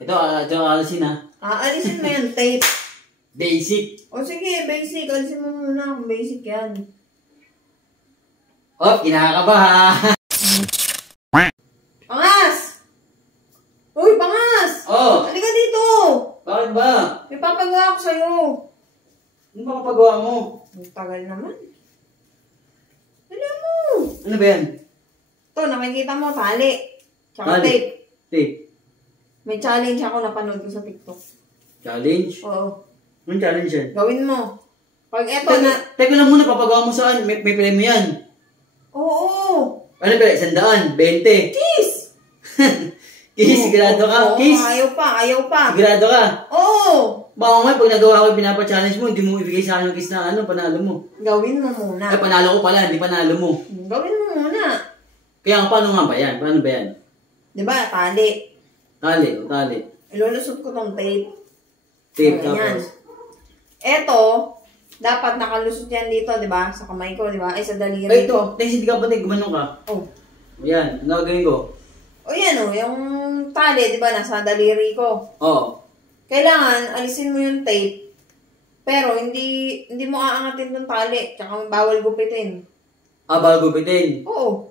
Ito alisin ha. Alisin mo yan, tape. Basic. O sige, basic. Alisin mo muna kung basic yan. Kinakakabahan. Pangas! Uy, Pangas! Halika dito! Bakit ba? May papagawa ako sa'yo. Ano ba kapagawa mo? Ang tagal naman. Alam mo. Ano ba yan? Ito, nakikita mo, tali. Tsaka Tali. tape. Tape. May challenge ako napanood ko sa TikTok. Challenge? Oo. Anong challenge yan? Gawin mo. Pag eto Teka lang muna, papagawa mo saan? May premyo yan. Oo. Ano ba? 100? 20? Kiss! Kiss, sigurado ka? Oo, Kiss? ayaw pa. Sigurado ka? Oo. Baka nga, pag nagawa ko yung pinapa-challenge mo, hindi mo ibigay sa akin yung kiss na panalo mo. Gawin mo muna. Ay, panalo ko pala, hindi panalo mo. Gawin mo muna. Kaya paano nga ba yan? Paano ba yan? Diba, tali. Tali. Ilulusot ko tong tape. Tape Ganyan. tapos. Eto, dapat nakalusot yan dito, diba? Sa kamay ko, diba? Ay, sa daliri Ay, ko. ito. Hindi ka pati, gumanong ka. Yan, ano gagawin ko? Yan yung tali, diba? Nasa daliri ko. Oo. Kailangan, alisin mo yung tape. Pero, hindi mo aangatin tong tali. Tsaka bawal gupitin. Bawal gupitin. Oo.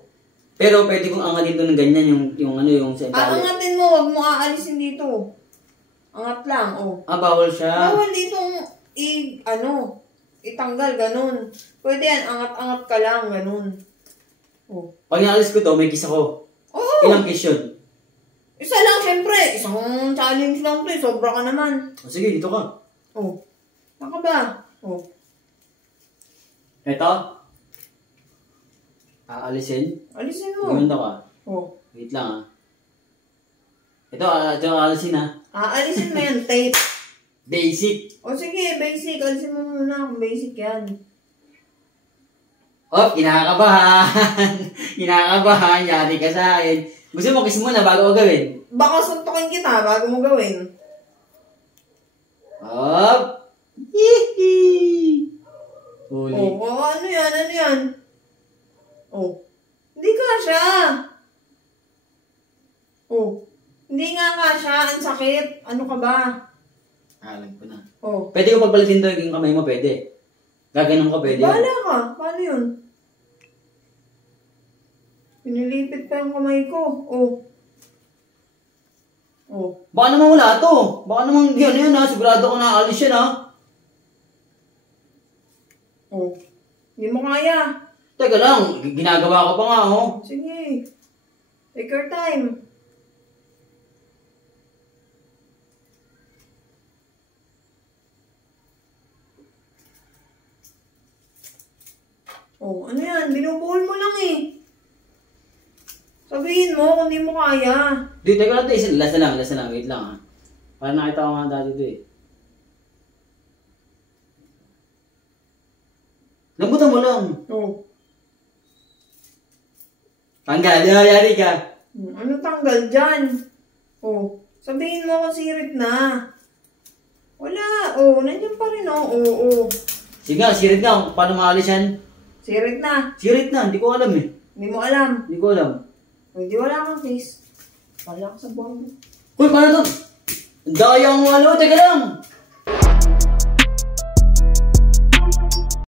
Pero pwede kong angatin ito ng ganyan yung sa tali. Aangatin mo, wag mo aalisin dito. Angat lang, bawal siya. Bawal dito, itanggal, ganun. Pwede yan, angat-angat ka lang, ganun. Pag naalis ko to, may kiss ako. Oo. Ilang kiss yun? Isa lang, syempre. Isang challenge lang to, sobra ka naman. Sige, dito ka. Naka ba? Eto? Aalisin? Alisin mo. Gumanda ka. Wait lang Ito alisin ha. Alisin mo yan, tape. Basic. Sige, basic. Alisin mo muna kung basic yan. Kinakabahan. Kinakabahan. Yari ka sa akin. Gusto mo kiss muna bago ko gawin? Baka suntukin kita bago mo gawin. Hihi. Huli. Ano yan? Hindi kasha. Hindi nga kasha. Ang sakit. Ano ka ba? Alam ko na. Oh. Pwede ko pagpalitin to yung kamay mo, pwede. Gaganon ka, pwede. Bahala ka. Paano yun? Pinilipit pa yung kamay ko. Oh. Oh. Baka naman wala to. Baka naman yan ha. Sigurado ko na alis yan ha. Oh. Hindi mo kaya. Teka lang, ginagawa ko pa nga oh. Sige. Take your time. Oh, ano yan? Binubuhol mo lang eh. Sabihin mo kung di mo kaya. Di, teka lang tayo. Last na lang. Wait lang ha. Para nakita ko nga dati ito eh. Lambutan mo lang. Oh. Tanggal, yari ka. Ano tanggal dyan? Oh. Sabihin mo kung sirit na. Wala. Oh, nandiyan pa rin oh. Sige nga, sirit nga. Paano maalis yan? Sirit na. Sirit na, hindi ko alam eh. Hindi mo alam. Hindi ko alam. Hindi wala kang case. Wala ka sa buwan mo. Uy, paano to? Ang daya mo, teka lang.